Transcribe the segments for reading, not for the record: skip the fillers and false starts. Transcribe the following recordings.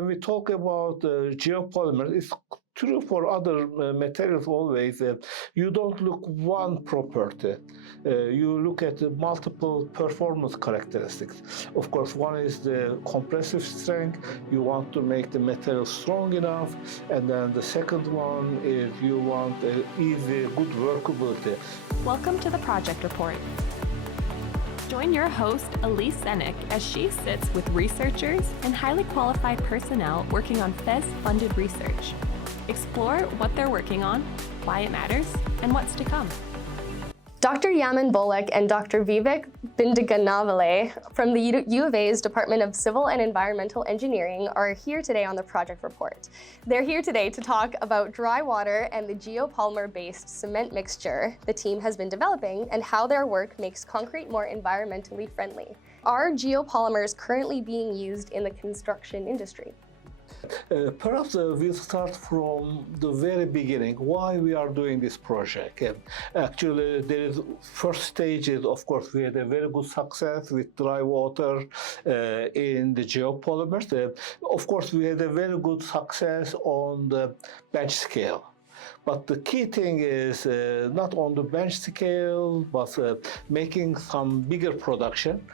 when we talk about geopolymers, it's true for other materials always. You don't look one property. You look at the multiple performance characteristics. Of course, one is the compressive strength. You want to make the material strong enough. And then the second one is you want easy, good workability. Welcome to the Project Report. Join your host, Elyse Dzenick, as she sits with researchers and highly qualified personnel working on FES-funded research. Explore what they're working on, why it matters, and what's to come. Dr. Yaman Bolek and Dr. Vivek Bindaganavale from the U of A's Department of Civil and Environmental Engineering are here today on the Project Report. They're here today to talk about dry water and the geopolymer-based cement mixture the team has been developing and how their work makes concrete more environmentally friendly. Are geopolymers currently being used in the construction industry? Perhaps we'll start from the very beginning, why we are doing this project. Actually, there is first stages, of course, we had a very good success with dry water in the geopolymers. Of course, we had a very good success on the bench scale. But the key thing is not on the bench scale, but making some bigger production.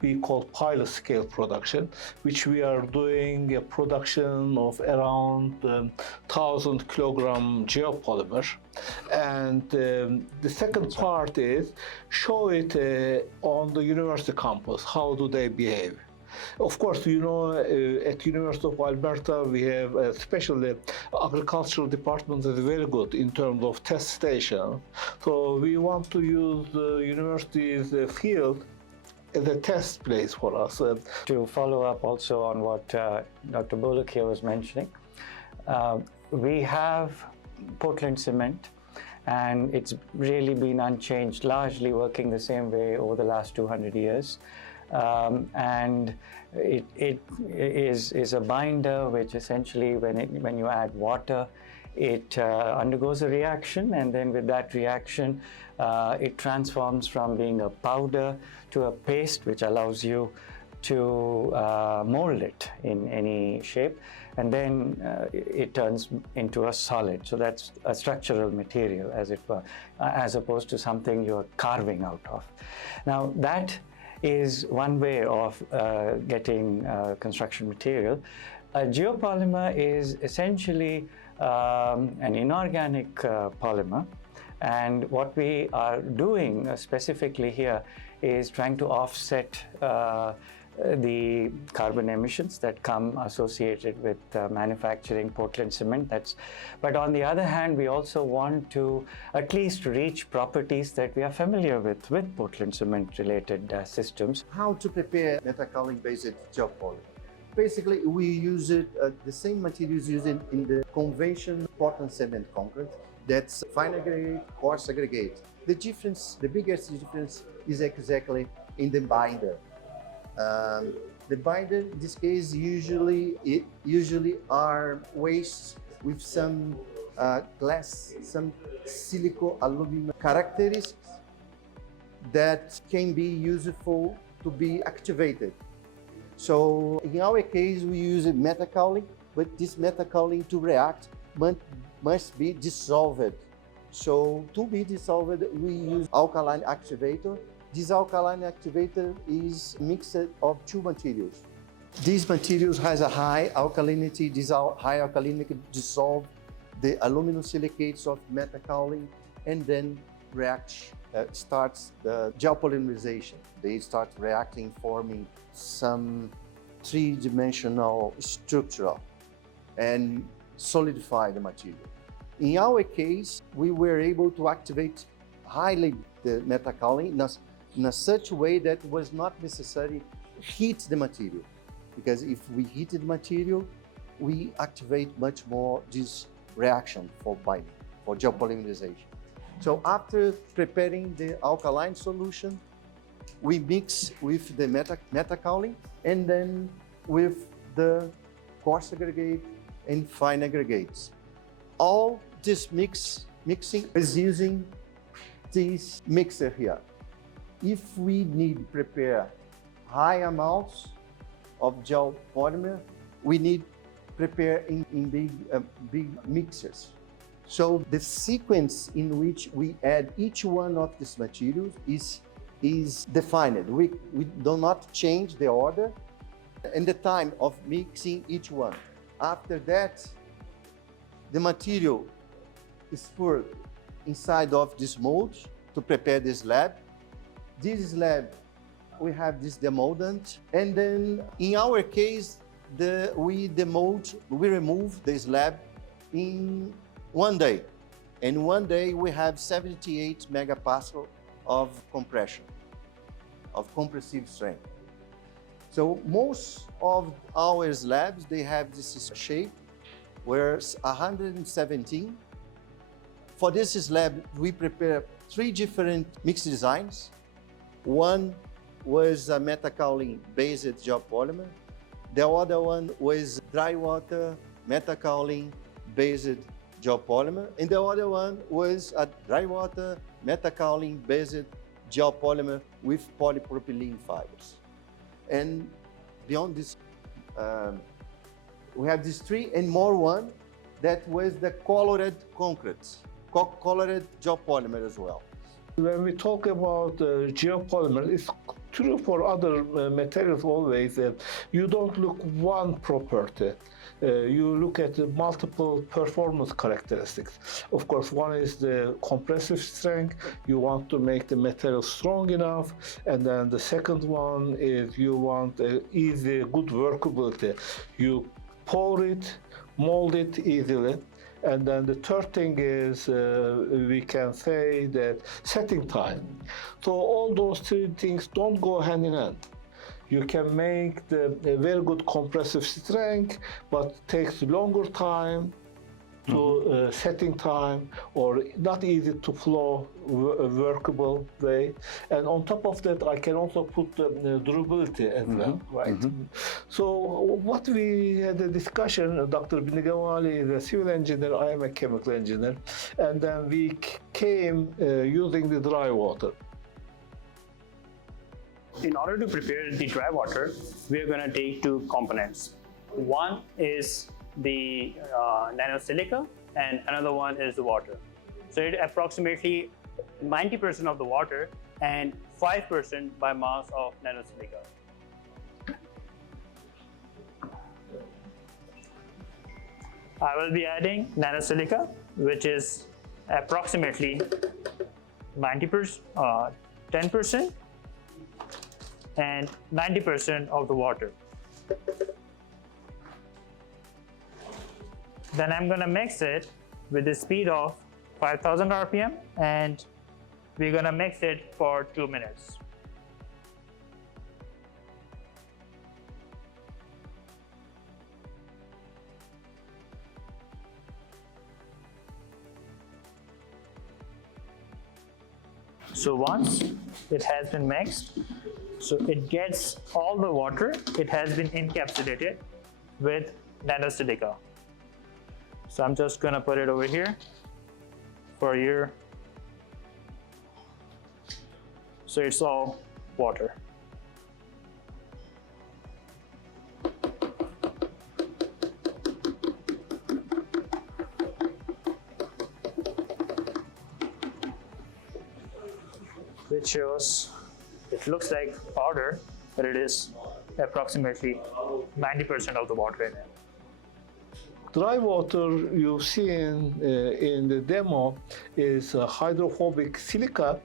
We call pilot scale production, which we are doing a production of around 1,000 kilogram geopolymer. And the second part is show it on the university campus. How do they behave? Of course, you know, at University of Alberta, we have especially agricultural department is very good in terms of test stations. So we want to use the university's field as a test place for us. To follow up also on what Dr. Bolek here was mentioning, we have Portland cement, and it's really been unchanged, largely working the same way over the last 200 years. And it is a binder which essentially, when you add water, it undergoes a reaction, and then with that reaction, it transforms from being a powder to a paste, which allows you to mold it in any shape, and then it turns into a solid. So that's a structural material, as it were, as opposed to something you're carving out of. Now, that is one way of getting construction material. A geopolymer is essentially an inorganic polymer, and what we are doing specifically here is trying to offset the carbon emissions that come associated with manufacturing Portland cement. But on the other hand, we also want to at least reach properties that we are familiar with Portland cement related systems. How to prepare metakaolin based geopolymer? Basically, we use it, the same materials used in the conventional Portland cement concrete. That's fine aggregate, coarse aggregate. The difference, the biggest difference is exactly in the binder. The binder, in this case, usually are wastes with some glass, some silico aluminum characteristics that can be useful to be activated. So in our case, we use a metakaolin, but this metakaolin to react must be dissolved. So to be dissolved, we use alkaline activator. This alkaline activator is mixed of two materials. These materials has a high alkalinity. This high alkalinity dissolve the aluminum silicates of metakaolin, and then starts the geopolymerization. They start reacting, forming some three-dimensional structure and solidify the material. In our case, we were able to activate highly the metakaolin in a such way that it was not necessary heat the material. Because if we heat the material, we activate much more this reaction for binding, for geopolymerization. So after preparing the alkaline solution, we mix with the metakaolin and then with the coarse aggregate and fine aggregates. All this mixing is using this mixer here. If we need to prepare high amounts of gel polymer, we need prepare in big mixers. So the sequence in which we add each one of these materials is defined. We do not change the order and the time of mixing each one. After that, the material is poured inside of this mold to prepare the slab. This slab, we have this demoldant, and then in our case, we remove the slab in 1 day. And 1 day we have 78 megapascal of compression, of compressive strength. So most of our slabs, they have this shape where 117. For this slab, we prepare 3 different mix designs. One was a metakaolin based geopolymer. The other one was dry water metakaolin based geopolymer. And the other one was a dry water metakaolin based geopolymer with polypropylene fibers. And beyond this, we have these 3 and more one that was the colored concrete, colored geopolymer as well. When we talk about geopolymer, it's true for other materials always. You don't look one property. You look at the multiple performance characteristics. Of course, one is the compressive strength. You want to make the material strong enough. And then the second one is you want easy, good workability. You pour it, mold it easily. And then the third thing is we can say that setting time. So all those 3 things don't go hand in hand. You can make a very good compressive strength, but takes longer time to setting time, or not easy to flow a workable way. And on top of that, I can also put durability as well, right? So what we had a discussion, Dr. Bindigamali is a civil engineer, I am a chemical engineer, and then we came using the dry water. In order to prepare the dry water, we are going to take 2 components. One is the nanosilica and another one is the water. So it approximately 90% of the water and 5% by mass of nanosilica. I will be adding nanosilica, which is approximately 10% and 90% of the water. Then I'm going to mix it with the speed of 5000 RPM, and we're going to mix it for 2 minutes. So once it has been mixed, so it gets all the water, it has been encapsulated with nanosilica. So I'm just gonna put it over here for your, so it's all water. Which shows, it looks like powder, but it is approximately 90% of the water in it. Dry water you've seen in the demo is hydrophobic silica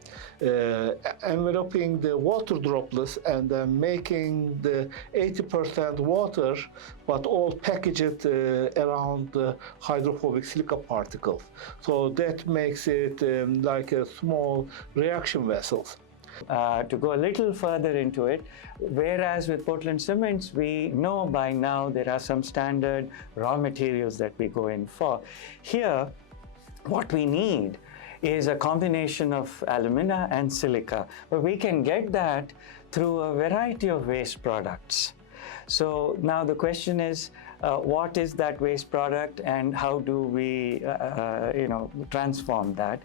enveloping the water droplets and then making the 80% water, but all packaged around the hydrophobic silica particles. So that makes it like a small reaction vessels. To go a little further into it, whereas with Portland cements, we know by now there are some standard raw materials that we go in for. Here, what we need is a combination of alumina and silica, but we can get that through a variety of waste products. So now the question is, what is that waste product and how do we transform that.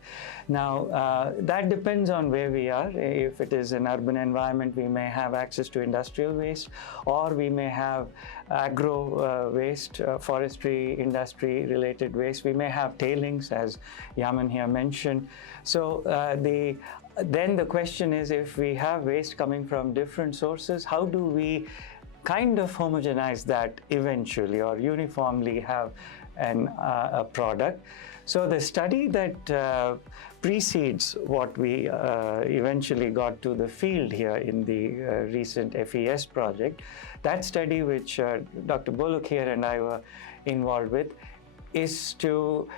Now that depends on where we are. If it is an urban environment, we may have access to industrial waste, or we may have agro waste, forestry, industry related waste. We may have tailings, as Yaman here mentioned. So then the question is, if we have waste coming from different sources, how do we kind of homogenize that eventually, or uniformly have a product? So the study that precedes what we eventually got to the field here in the recent FES project, that study which Dr. Bullock here and I were involved with, is to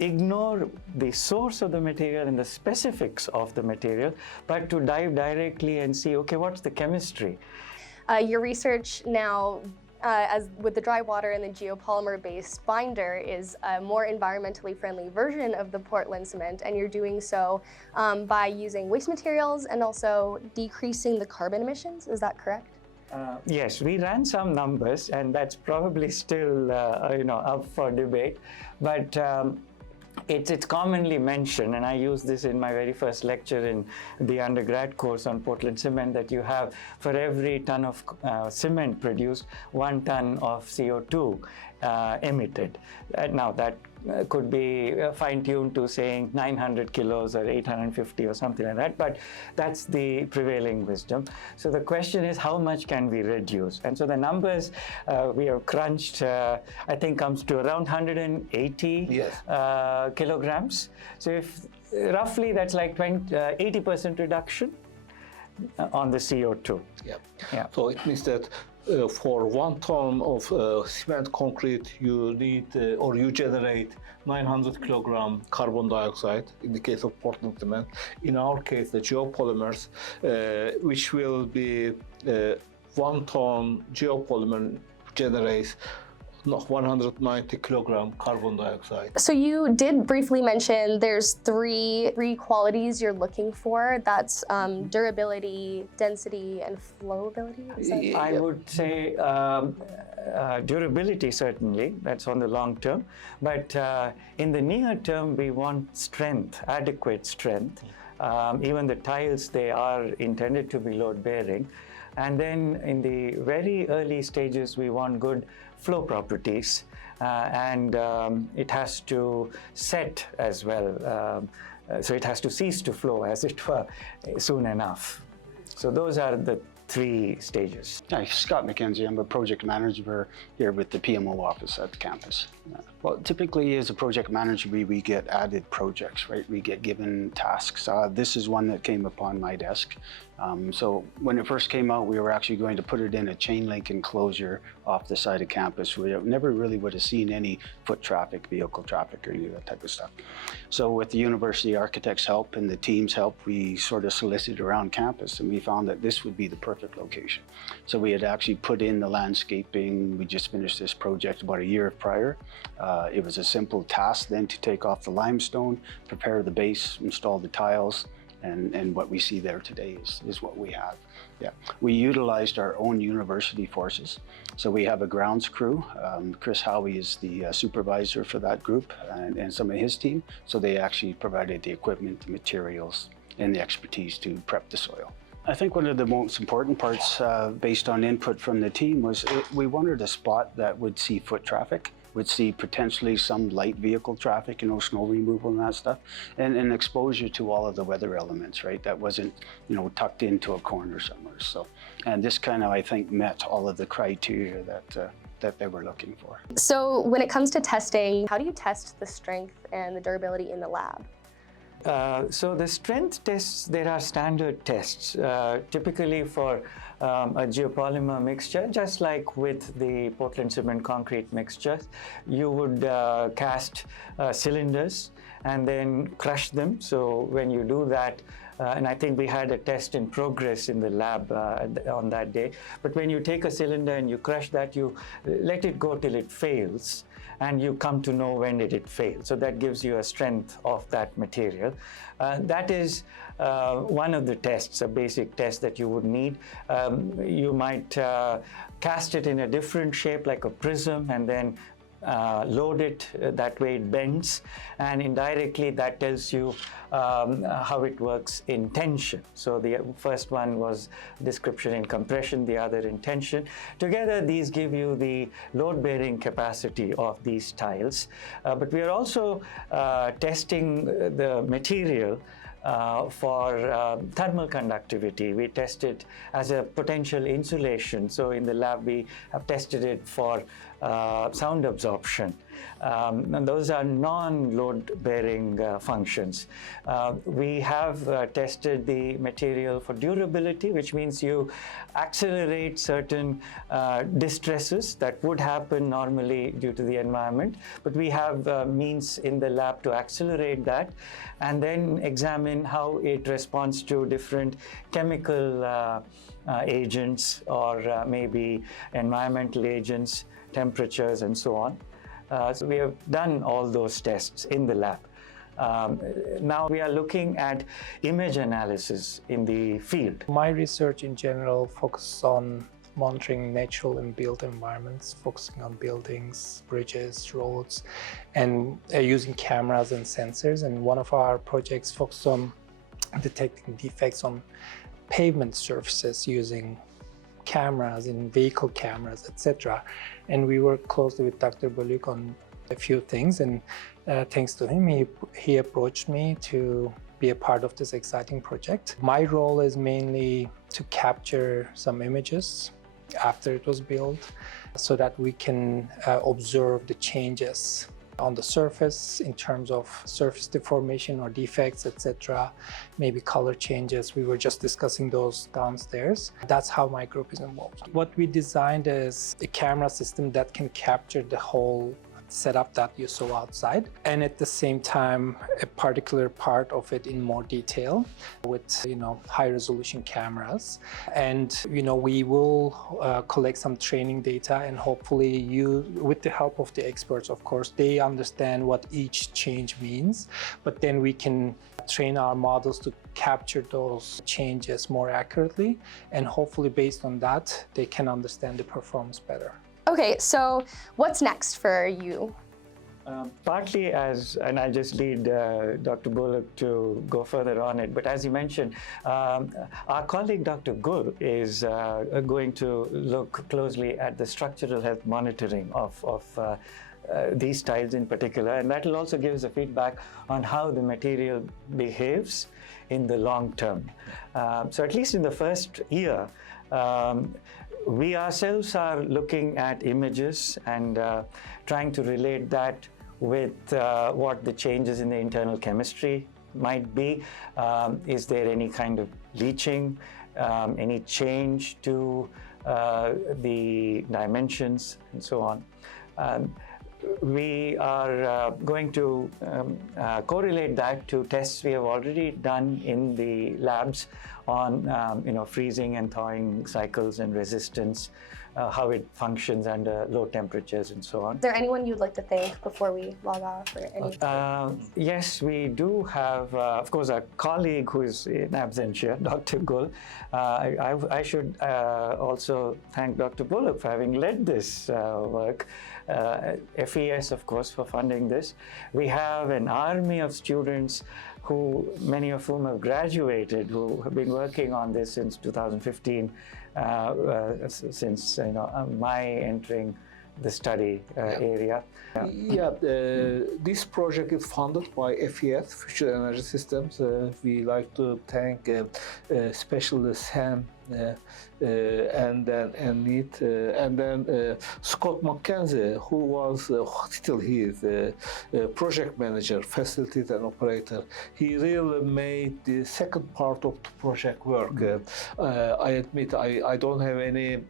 ignore the source of the material and the specifics of the material, but to dive directly and see, okay, what's the chemistry? Your research now, as with the dry water and the geopolymer-based binder, is a more environmentally friendly version of the Portland cement, and you're doing so by using waste materials and also decreasing the carbon emissions. Is that correct? Yes, we ran some numbers, and that's probably still up for debate, but it's commonly mentioned, and I use this in my very first lecture in the undergrad course on Portland cement, that you have, for every ton of cement produced, 1 ton of CO2 emitted. Now that could be fine-tuned to saying 900 kilos or 850 or something like that, but that's the prevailing wisdom. So the question is, how much can we reduce? And so the numbers we have crunched, I think, comes to around 180 kilograms. So if roughly that's like 80% reduction on the CO2. Yeah. So it means that for 1 ton of cement concrete, you need or you generate 900 kilogram carbon dioxide in the case of Portland cement. In our case, the geopolymers, which will be 1 ton geopolymer generates 190 kilogram carbon dioxide. So you did briefly mention there's three qualities you're looking for. That's durability, density, and flowability. I would say durability, certainly, that's on the long term. But in the near term, we want strength, adequate strength. Even the tiles, they are intended to be load bearing. And then in the very early stages, we want good flow properties, and it has to set as well. So it has to cease to flow, as it were, soon enough. So those are the 3 stages. Hi, Scott McKenzie. I'm a project manager here with the PMO office at the campus. Well, typically as a project manager, we get added projects, right? We get given tasks. This is one that came upon my desk. So when it first came out, we were actually going to put it in a chain link enclosure off the side of campus. We never really would have seen any foot traffic, vehicle traffic, or any of that type of stuff. So with the university architects' help and the team's help, we sort of solicited around campus, and we found that this would be the perfect location. So we had actually put in the landscaping. We just finished this project about a year prior. It was a simple task then to take off the limestone, prepare the base, install the tiles, and what we see there today is what we have. Yeah, we utilized our own university forces. So we have a grounds crew. Chris Howie is the supervisor for that group, and some of his team. So they actually provided the equipment, the materials, and the expertise to prep the soil. I think one of the most important parts, based on input from the team, was we wanted a spot that would see foot traffic, would see potentially some light vehicle traffic, snow removal and that stuff, and an exposure to all of the weather elements, right? That wasn't, tucked into a corner somewhere. So, and this kind of, I think, met all of the criteria that they were looking for. So when it comes to testing, how do you test the strength and the durability in the lab? So the strength tests, there are standard tests, typically for a geopolymer mixture, just like with the Portland cement concrete mixture. You would cast cylinders and then crush them. So when you do that, And I think we had a test in progress in the lab on that day. But when you take a cylinder and you crush that, you let it go till it fails, and you come to know when did it fail. So that gives you a strength of that material. That is one of the tests, a basic test that you would need. You might cast it in a different shape, like a prism, and then load it, that way it bends, and indirectly that tells you how it works in tension. So the first one was description in compression, the other in tension. Together these give you the load-bearing capacity of these tiles. But we are also testing the material for thermal conductivity. We test it as a potential insulation. So in the lab we have tested it for sound absorption. And those are non-load-bearing functions. We have tested the material for durability, which means you accelerate certain distresses that would happen normally due to the environment. But we have means in the lab to accelerate that and then examine how it responds to different chemical agents or maybe environmental agents, temperatures, and so on. So we have done all those tests in the lab. Now we are looking at image analysis in the field. My research in general focuses on monitoring natural and built environments, focusing on buildings, bridges, roads, and using cameras and sensors. And one of our projects focuses on detecting defects on pavement surfaces using cameras, in vehicle cameras, etc. And we work closely with Dr. Bullock on a few things, and thanks to him, he approached me to be a part of this exciting project. My role is mainly to capture some images after it was built so that we can observe the changes on the surface in terms of surface deformation or defects, etc. Maybe color changes. We were just discussing those downstairs. That's how my group is involved. What we designed is a camera system that can capture the whole setup that you saw outside, and at the same time a particular part of it in more detail with high resolution cameras. And we will collect some training data, and hopefully with the help of the experts, of course, they understand what each change means, but then we can train our models to capture those changes more accurately, and hopefully based on that they can understand the performance better. Okay, so what's next for you? Partly and I just lead Dr. Bullock to go further on it, but as you mentioned, our colleague Dr. Gul is going to look closely at the structural health monitoring of these tiles in particular, and that will also give us a feedback on how the material behaves in the long term. So at least in the first year, we ourselves are looking at images and trying to relate that with what the changes in the internal chemistry might be. Is there any kind of leaching, any change to the dimensions, and so on. We are going to correlate that to tests we have already done in the labs on freezing and thawing cycles and resistance, how it functions under low temperatures and so on. Is there anyone you'd like to thank before we log off, or any? Yes, we do have, of course, a colleague who is in absentia, Dr. Gul. I should also thank Dr. Bullock for having led this work. FES, of course, for funding this. We have an army of students who, many of whom have graduated, who have been working on this since 2015, since my entering the study area. This project is funded by FES, Future Energy Systems. We like to thank especially Sam and then Anit, and then Scott McKenzie, who was still he is project manager, facilities and operator. He really made the second part of the project work. I admit I don't have any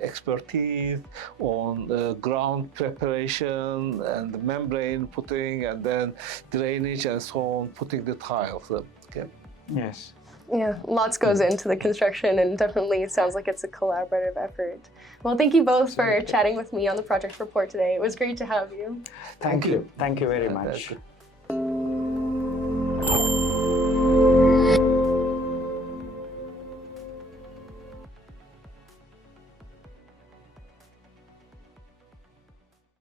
expertise on ground preparation and membrane putting and then drainage and so on, putting the tiles. Okay. Yes. Yeah, lots goes into the construction, and definitely it sounds like it's a collaborative effort. Well, thank you both for chatting with me on the project report today. It was great to have you. Thank you. Thank you very Yeah, much. that's-